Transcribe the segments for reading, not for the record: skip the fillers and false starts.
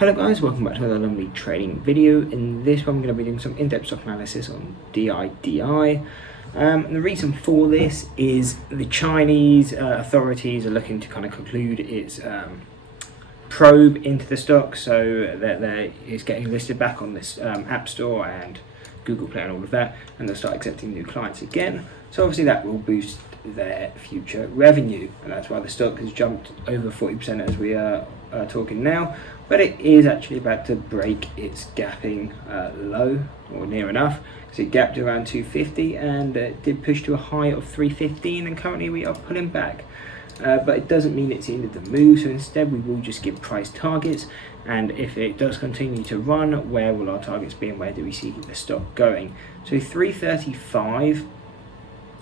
Hello guys, welcome back to another lovely trading video. In this one I'm going to be doing some in-depth stock analysis on DiDi. The reason for this is the Chinese authorities are looking to kind of conclude its probe into the stock, so that it's getting listed back on this App Store and Google Play and all of that, and they'll start accepting new clients again. So obviously that will boost their future revenue, and that's why the stock has jumped over 40% as we are talking now. But it is actually about to break its gapping low, or near enough, because it gapped around 250 and it did push to a high of 315, and currently we are pulling back. But it doesn't mean it's the end of the move, so instead we will just give price targets, and if it does continue to run, where will our targets be and where do we see the stock going? So 335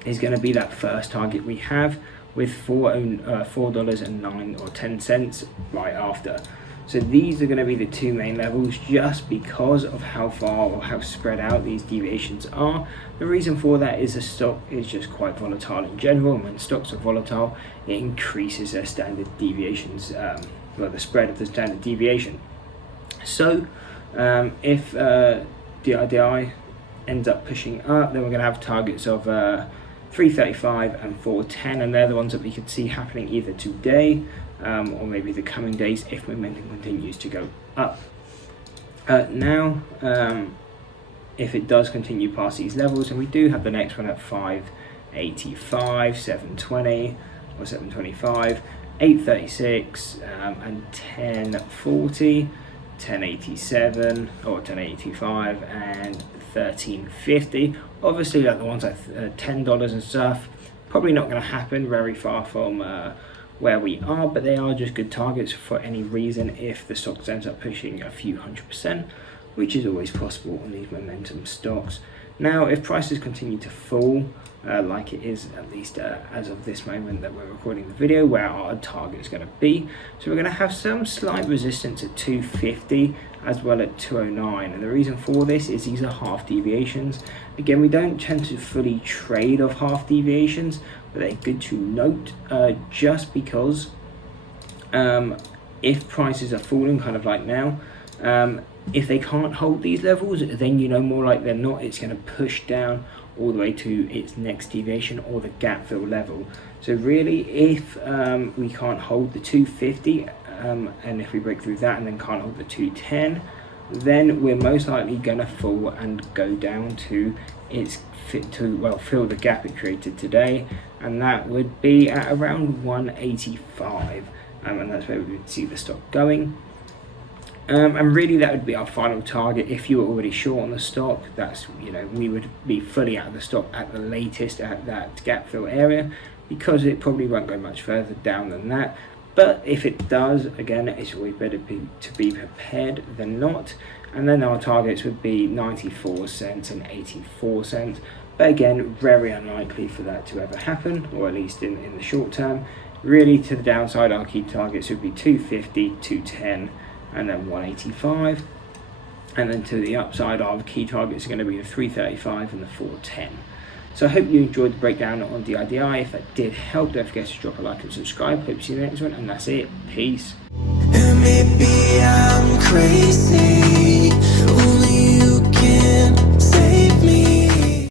is going to be that first target we have, with $4.09 or 10 cents right after. So these are going to be the two main levels, just because of how far or how spread out these deviations are. The reason for that is the stock is just quite volatile in general, and when stocks are volatile, it increases their standard deviations, well, the spread of the standard deviation. So if DiDi ends up pushing up, then we're going to have targets of 335 and 410, and they're the ones that we could see happening either today or maybe the coming days if momentum continues to go up. Now, if it does continue past these levels, and we do have the next one at 585, 720 or 725, 836 and 1040, 1087 or 1085 and 1350. Obviously, like the ones at $10 and stuff, probably not going to happen, very far from where we are, but they are just good targets for any reason if the stock ends up pushing a few 100%, which is always possible on these momentum stocks. Now, if prices continue to fall, like it is at least as of this moment that we're recording the video, where our target is going to be, so we're going to have some slight resistance at 250 as well at 209, and the reason for this is these are half deviations. Again, we don't tend to fully trade off half deviations, but they're good to note, just because if prices are falling, kind of like now, if they can't hold these levels, then you know more like than not it's going to push down all the way to its next deviation or the gap fill level. So really, if we can't hold the 250, and if we break through that and then can't hold the 210, then we're most likely going to fall and go down to its fit to, well, fill the gap it created today, and that would be at around 185, and that's where we would see the stock going. And really that would be our final target. If you were already short on the stock, that's, you know, we would be fully out of the stock at the latest at that gap fill area, because it probably won't go much further down than that. But if it does, again, it's always better to be prepared than not. And then our targets would be 94 cents and 84 cents. But again, very unlikely for that to ever happen, or at least in the short term. Really, to the downside, our key targets would be 250, 210, and then 185. And then to the upside, our key targets are going to be the 335 and the 410. So I hope you enjoyed the breakdown on DiDi. If that did help, don't forget to drop a like and subscribe. Hope to see you in the next one, and that's it. Peace. And maybe I'm crazy.